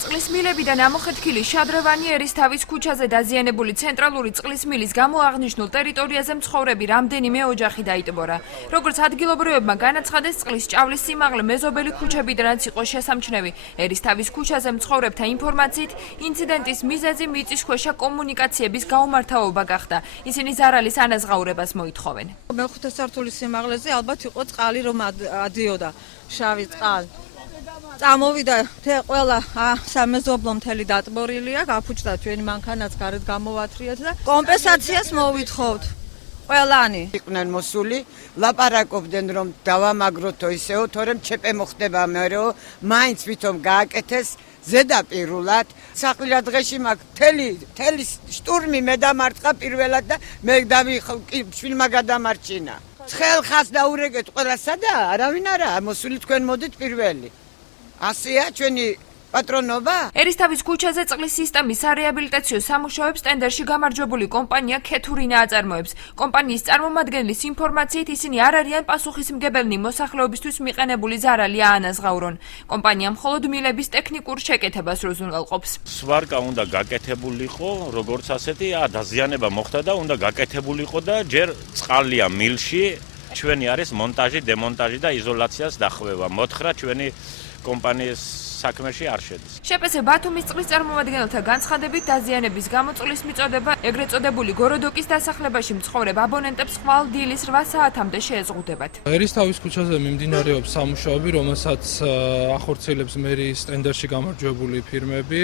წყლის მილები და ნამოხეთქილი შადრევანი ერისთავის ქუჩაზე დაზიანებული ცენტრალური წყლის მილის გამო აღნიშნულ ტერიტორიაზე მცხოვრები რამდენიმე ოჯახი დაიტბორა. Როგორც ადგილობრივებმა განაცხადეს, წყლის ჭავლის სიმაღლე მეზობელი ქუჩებიდანაც იყო შესამჩნევი. ერისთავის ქუჩაზე მცხოვრებთა ინფორმაციით, ინციდენტის მიზეზი მიწისქვეშა კომუნიკაციების გაუმართავობა გახდა. ისინი ზარალის ანაზღაურებას მოითხოვენ. მეხუთე სართულის სიმაღლეზე ალბათ იყო წყალი რომ ადიოდა, შავი წყალი. წამოვიდა ყველა სამეზობლო მთელი დატბორილია, გაფუჭდა ჩვენი მანქანაც გარეთ გამოვათრიეთ და კომპენსაციას მოვითხოვთ. ყველანი იყვნენ მოსული, ლაპარაკობდნენ რომ დავამაგროთო ისეო, თორემ ჩეპე მოხდება მერო, მაინც ვითომ გააკეთეს ზედაპირულად. სახლი რა დღეში მაქვს თელი შტურმი მე დამარტყა პირველად და მე შვილმა გადამარჩინა. ცხელხას დაურეგეთ ყველასა და არავინ არა, მოსული თქვენ მოდით პირველი. ასეა ჩვენი პატრონობა. ერისთავის ქუჩაზე წყლის სისტემისარეაბილიტაციო სამუშაოებს ტენდერში გამარჯვებული კომპანია ქეთურინა აწარმოებს. კომპანიის წარმომადგენლის ინფორმაციით, ისინი არ არიან პასუხისმგებელნი მოსახლეობისთვის მიყენებული ზარალი აანაზღაურონ. კომპანია მხოლოდ მილების ტექნიკურ შეკეთებას როზუნალყოფს. სვარკა უნდა გაკეთებულიყო, როგორც ასეთი დაზიანება მოხდა და უნდა გაკეთებულიყო და ჯერ წყალია მილში. ჩვენი არის მონტაჟი, დემონტაჟი და იზოლაციას დახვევა. მოთხრა ჩვენი კომპანიის საქმეში არ შედის. შპს ბათუმის წყლის წარმომადგენელთა განცხადებით, დაზიანების გამო წყლის მიწოდება ეგრეთ წოდებული გოროდოკის დასახლებაში მცხოვრებ აბონენტებს ხვალ დილის 8 საათამდე შეეზღუდებათ. ერისთავის ქუჩაზე მიმდინარეობს სამუშაოები, რომელსაც ახორციელებს მერიის ტენდერში გამარჯვებული ფირმები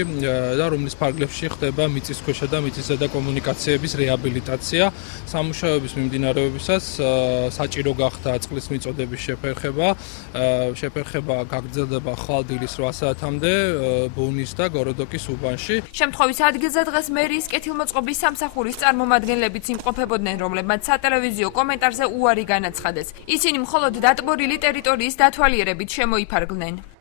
და რომლის ფარგლებში ხდება მიწისქვეშა და მიწისზედა კომუნიკაციების რეაბილიტაცია. სამუშაოების მიმდინარეობისას საჭირო გახდა წყლის მიწოდების შეფერხება გაგრძელდება ხვალ დილის 8 საათამდე ბუნის და გოროდოკის უბანში. შემთხვევის ადგილზე დღეს მერიის კეთილმოწყობის სამსახურის წარმომადგენლებიც იმყოფებოდნენ, რომლებმაც სატელევიზიო კომენტარზე უარი განაცხადეს. ისინი მხოლოდ დატბორილი ტერიტორიის დათვალიერებით შემოიფარგლნენ.